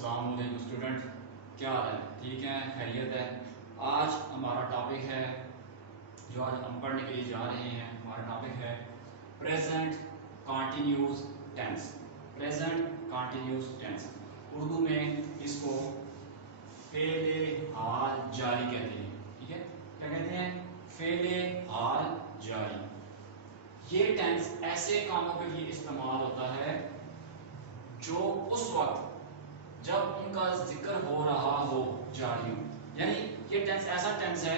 अस्सलाम वालेकुम स्टूडेंट, क्या हाल है? ठीक है, खैरियत है। आज हमारा टॉपिक है, जो आज हम पढ़ने के लिए जा रहे हैं, हमारा टॉपिक है present continuous tense. Present continuous tense, Urdu में इसको फेले हाल जारी कहते हैं। ठीक है, क्या कहते हैं? फेले हाल जारी। ये टेंस ऐसे कामों के लिए इस्तेमाल होता है जो उस वक्त जब उनका जिक्र हो रहा हो जारी हो। यानी ये टेंस ऐसा टेंस है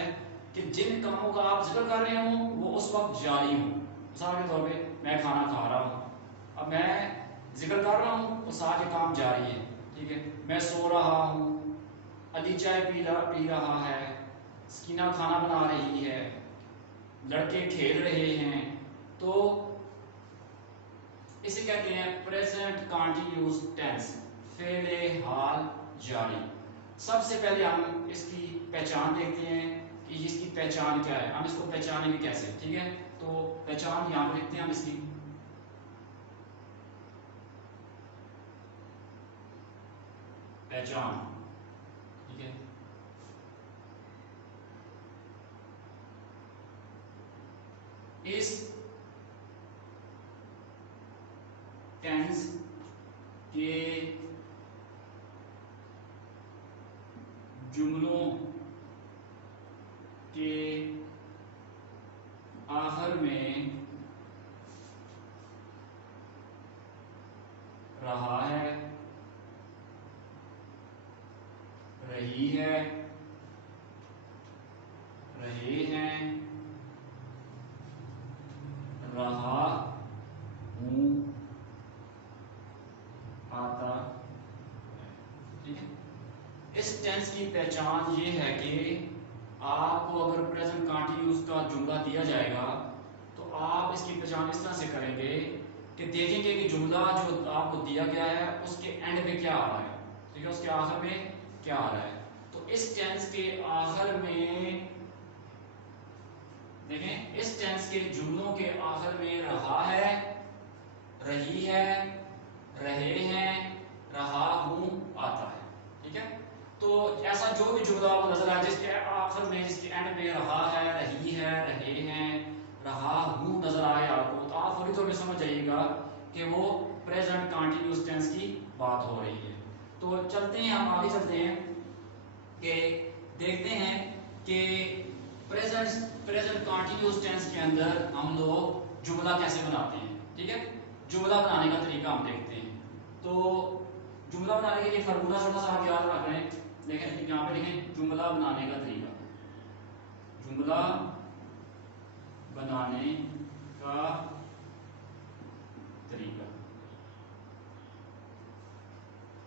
कि जिन कामों का आप जिक्र कर रहे हो वो उस वक्त जारी हो। मिसाल के तौर पे मैं खाना खा रहा हूँ, अब मैं जिक्र कर रहा हूँ तो साथ ये काम जारी है। ठीक है, मैं सो रहा हूँ, अली चाय पी रहा है, सकीना खाना बना रही है, लड़के खेल रहे हैं। तो इसे कहते हैं प्रेजेंट कॉन्टिन्यूस टेंस, फेले हाल जारी। सबसे पहले हम इसकी पहचान देखते हैं कि इसकी पहचान क्या है, हम इसको पहचानेंगे कैसे। ठीक है, तो पहचान यहां पर लिखते हैं हम इसकी। पहचान, ठीक है, इस टेंस के जुमलों के आखिर में रहा है, रही है, रहे हैं, रहा हूं, आता है। ठीक है, इस टेंस की पहचान ये है कि आपको अगर प्रेजेंट कंटीन्यूअस का जुमला दिया जाएगा तो आप इसकी पहचान इस तरह से करेंगे कि देखेंगे कि जुमला जो आपको दिया गया है उसके एंड में क्या आ रहा है। ठीक है, उसके आखिर में क्या आ रहा है। तो इस टेंस के आखिर में देखें, इस टेंस के जुमलों के आखिर में रहा है, रही है, रहे हैं, रहा हूं, आता है। ठीक है, तो ऐसा जो भी जुमला आपको नजर आए जिसके आखिर में, जिसके एंड में रहा है, रही है, रहे हैं, रहा हूं नजर आए आपको, तो आप फौरी तौर पे समझ जाइएगा कि वो प्रेजेंट कंटीन्यूअस टेंस की बात हो रही है। तो चलते हैं, हम आगे चलते हैं कि देखते हैं कि प्रेजेंट कंटीन्यूअस टेंस के अंदर हम लोग जुमला कैसे बनाते हैं। ठीक है, जुमला बनाने का तरीका हम देखते हैं। तो जुमला बनाने के लिए फार्मूला छोटा सा आप याद रख रहे हैं। देखें यहाँ पे लिखें, जुमला बनाने का तरीका। जुमला बनाने का तरीका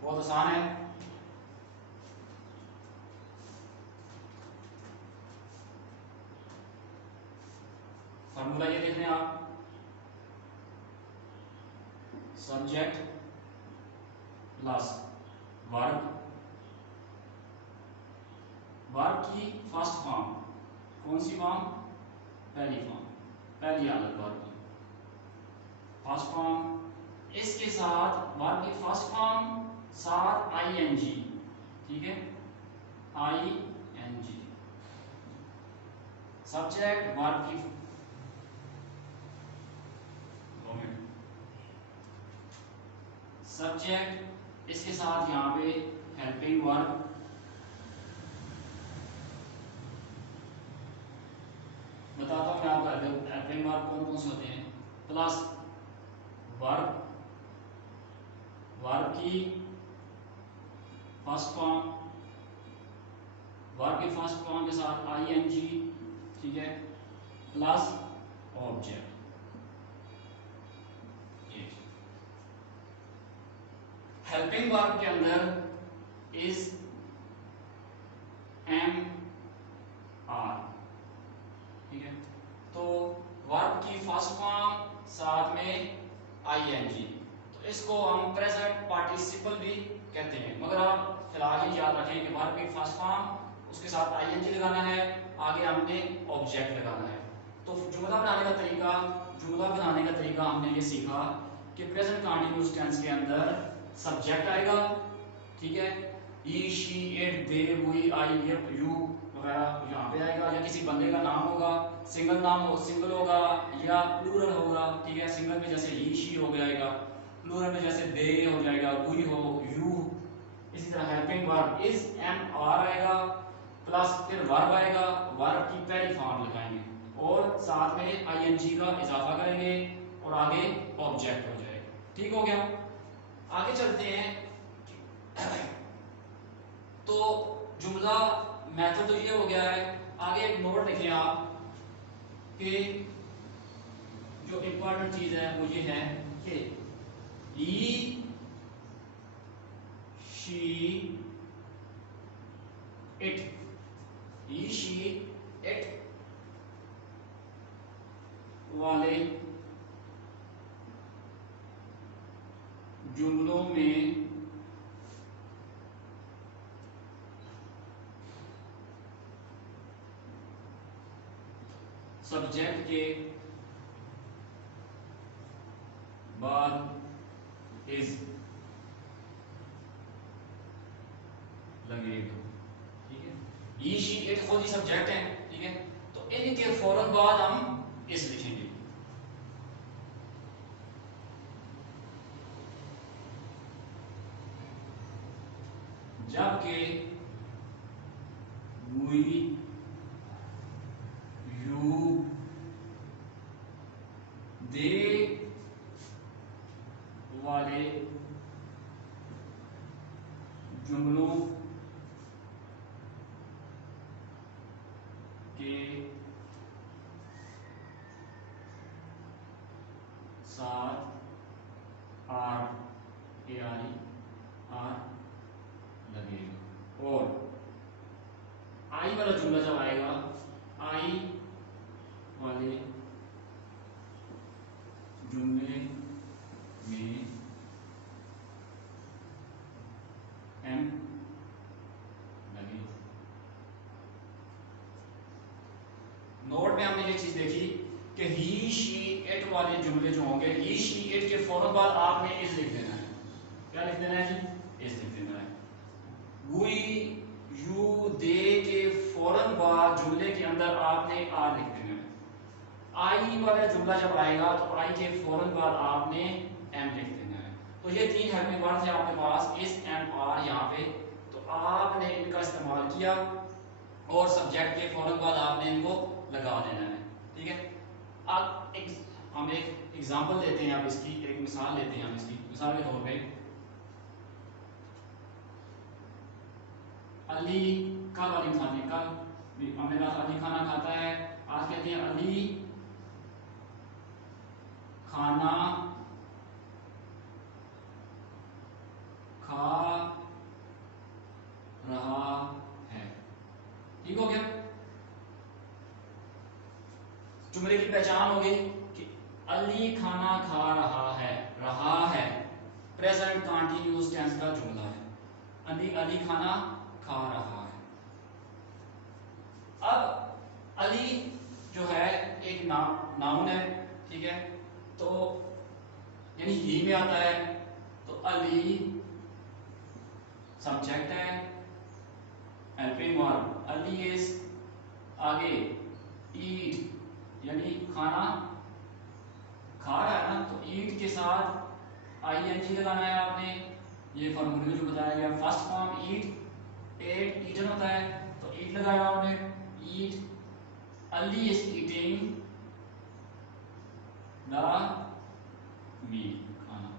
बहुत आसान है। फार्मूला ये देख लें आप, सब्जेक्ट प्लस वर्ब। वर्ब की फर्स्ट फॉर्म कौन सी फॉर्म? पहली फॉर्म, पहली हालत वर्ब की फर्स्ट फॉर्म। इसके साथ वर्ब की फर्स्ट फॉर्म साथ आईएनजी। ठीक है, आईएनजी। सब्जेक्ट वर्ब की सब्जेक्ट, इसके साथ यहां पे हेल्पिंग वर्ब, बताता हूं मैं आपको हेल्पिंग वर्ब कौन कौन से होते हैं, प्लस वर्ब, वर्ब की फर्स्ट फॉर्म, वर्ब की फर्स्ट फॉर्म के साथ आईएनजी। ठीक है, प्लस ऑब्जेक्ट। हेल्पिंग वर्ब के अंदर इज एम आर। ठीक है, तो वर्ब की फर्स्ट फॉर्म साथ में आईएनजी, तो इसको हम प्रेजेंट पार्टिसिपल भी कहते हैं। मगर आप फिलहाल ये याद रखें कि वर्ब की फर्स्ट फॉर्म उसके साथ आईएनजी लगाना है, आगे हमने ऑब्जेक्ट लगाना है। तो जुमला बनाने का तरीका, जुमला बनाने का तरीका हमने ये सीखा कि प्रेजेंट कंटीन्यूअस टेंस के अंदर सब्जेक्ट आएगा, ठीक है। He she it they we I you वगैरह यहाँ पे आएगा, या किसी बंदे का नाम होगा, सिंगल नाम हो, सिंगल होगा या प्लूरल होगा, ठीक है। सिंगल में जैसे ही शी हो जाएगा, प्लूरल में जैसे दे हो जाएगा, वी हो, यू। इसी तरह helping verb is am are आएगा, प्लस फिर वर्ब आएगा, वर्ब की पहली फॉर्म लगाएंगे और साथ में आईएनजी का इजाफा करेंगे और आगे ऑब्जेक्ट हो जाएगा। ठीक हो गया। आगे चलते हैं। तो जुमला मेथड तो ये हो गया है। आगे एक नोट लिखें आप कि जो इंपॉर्टेंट चीज है वो ये है कि he she it, he she it वाले जुमलों में सब्जेक्ट के बाद इज लगेगा। ठीक है, ही शी इट खुद ही सब्जेक्ट है, ठीक है। तो इनके फौरन बाद हम इज लिखेंगे। जबकि वी, यू, दे वाले जुमलों के साथ are A R E R लगेगा। और आई वाला जुमला जब आएगा, आई वाले जुमले में एम लगेगा। नोट में हमने ये चीज देखी कि ही शी इट वाले जुमले जो होंगे, ही शी इट के फौरन बाद आपने इज लिख देना है। क्या लिख देना है जी? इज लिख देना है। वी, यू, दे के फौरन बाद जुमले के अंदर आपने आर लिख देना है। आई वाला जुमला जब आएगा तो आई के फौरन बाद आपने एम लिख देना है। तो ये तीन हेल्पिंग वर्ड थे आपके पास, इज, एम, आर यहाँ पे। तो आपने इनका इस्तेमाल किया और सब्जेक्ट के फौरन बाद आपने इनको लगा देना है। ठीक है। अब हम एक एग्जांपल लेते हैं, अब इसकी एक मिसाल लेते हैं हम इसकी। मिसाल के तौर पे अली कल वाली मिसाल में, कल हमने कहा अली खाना खाता है, आज कहते हैं अली खाना खा रहा है। ठीक हो गया। जुमले की पहचान हो गई कि अली खाना खा रहा है प्रेजेंट कंटीन्यूअस टेंस का जुमला है। अली खाना खा रहा है। अब अली जो है एक नाउन है, ठीक है। तो यानी ही में आता है, तो अली सब्जेक्ट है, हेल्पिंग वर्ब अली इज, आगे ईट यानी खाना खा रहा है ना, तो ईट के साथ आईएनजी लगाना है आपने। ये फॉर्मूले में जो बताया गया, first form eat, ate eaten होता है, तो ईट लगाया आपने, eat, Ali is eating the meal, खाना,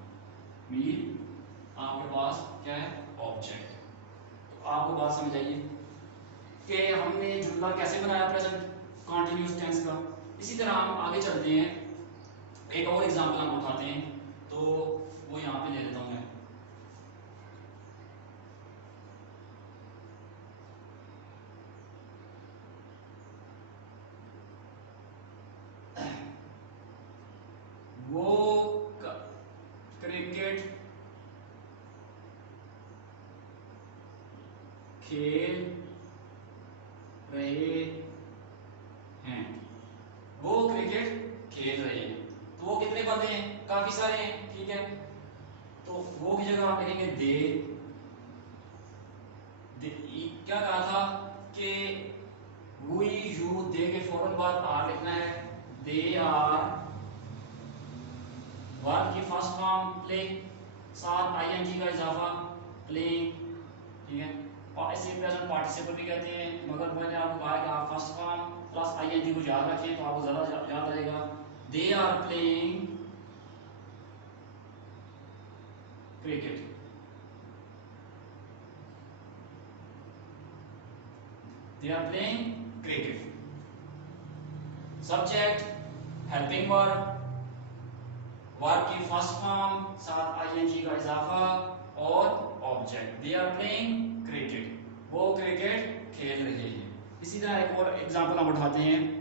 मील आपके पास क्या है? ऑब्जेक्ट। तो आपको बात समझ आइए कि हमने जुमला कैसे बनाया प्रेजेंट कंटीन्यूअस टेंस का। इसी तरह हम आगे चलते हैं, एक और एग्जांपल हम उठाते हैं, तो वो यहाँ पे ले लेता हूँ मैं। वो क्रिकेट खेल रहे हैं। वो क्रिकेट खेल रहे हैं, तो वो कितने बंदे हैं? काफी सारे हैं, ठीक है। तो वो की जगह आप लिखेंगे दे, क्या कहा था कि वी यू दे के फौरन बाद आर लिखना है। दे आर वर्ब की फर्स्ट फॉर्म प्ले, साथ आईएनजी का इजाफा प्लेइंग, ठीक है। और इसे प्रेजेंट पार्टिसिपल भी कहते हैं, मगर मैंने आपको कहा कि आप फर्स्ट फॉर्म प्लस आईएनजी को याद रखें तो आपको ज़्यादा याद रहेगा। They are playing cricket, they are playing cricket. Subject helping verb, verb की फर्स्ट फॉर्म साथ आईएनजी का इजाफा और object they are playing cricket, वो क्रिकेट खेल रहे हैं। इसी तरह एक और एग्जांपल हम उठाते हैं।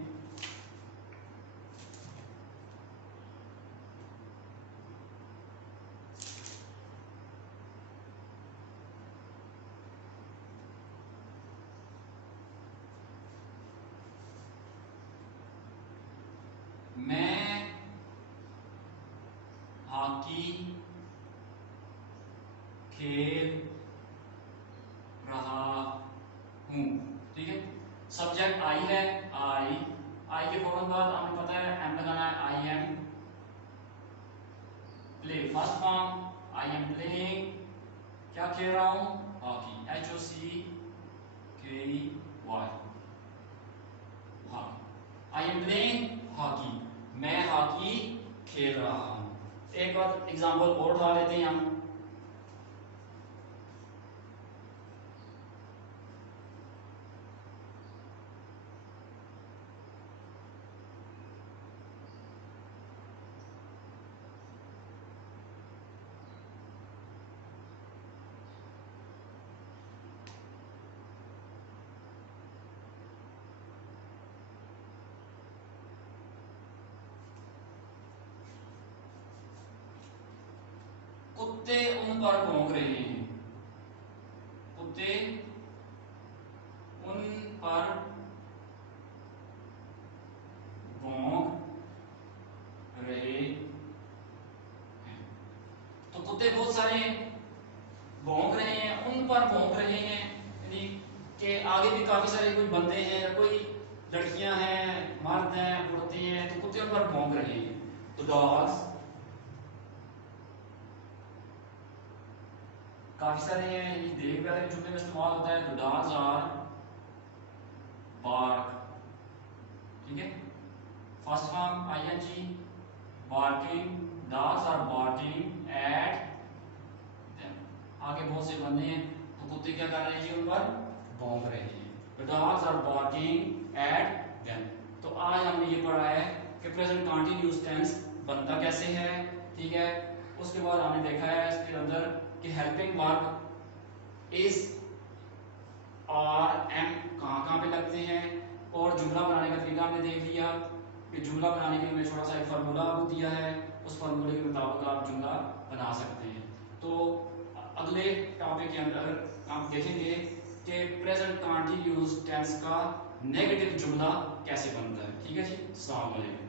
मैं हॉकी खेल रहा हूं, ठीक है। सब्जेक्ट आई है, आई के फौरन बाद हमें पता है एम लगाना है, I am play first form, I am playing, क्या खेल रहा हूं, hockey, H O C K Y, hockey, I am playing hockey, मैं हॉकी खेल रहा हूं। एक और एग्जांपल और उठा लेते हैं हम। कुत्ते उन पर भौंक रहे हैं, कुत्ते उन पर भौंक रहे हैं। तो कुत्ते बहुत सारे भौंक रहे हैं, उन पर भौंक रहे हैं, यानी कि आगे भी काफी सारे कोई बंदे हैं या कोई लड़कियां हैं, मर्द हैं, औरतें हैं, तो कुत्ते उन पर भौंक रहे हैं। तो डॉग्स काफी सारे हैं, ये देख वाले जुमले में इस्तेमाल होता है। तो डॉग्स आर बार्क, ठीक है, first form ING, barking, dogs are barking at them, आगे बहुत से बंदे हैं तो कुत्ते क्या कर रहे हैं, उन पर भौंक रहे हैं। तो dogs are barking at them. तो आज हमने ये पढ़ा है कि प्रेजेंट कंटीन्यूअस टेंस बनता कैसे है, ठीक है। उसके बाद हमने देखा है इसके अंदर कि हेल्पिंग वर्ब इज और एम कहाँ पे लगते हैं, और जुमला बनाने का तरीका हमने देख लिया कि जुमला बनाने के लिए मैं छोटा सा एक फार्मूला आपको दिया है, उस फार्मूले के मुताबिक आप जुमला बना सकते हैं। तो अगले टॉपिक के अंदर आप देखेंगे कि प्रेजेंट कंटीन्यूअस टेंस का नेगेटिव जुमला कैसे बनता है, ठीक है जी। अस्सलाम वालेकुम।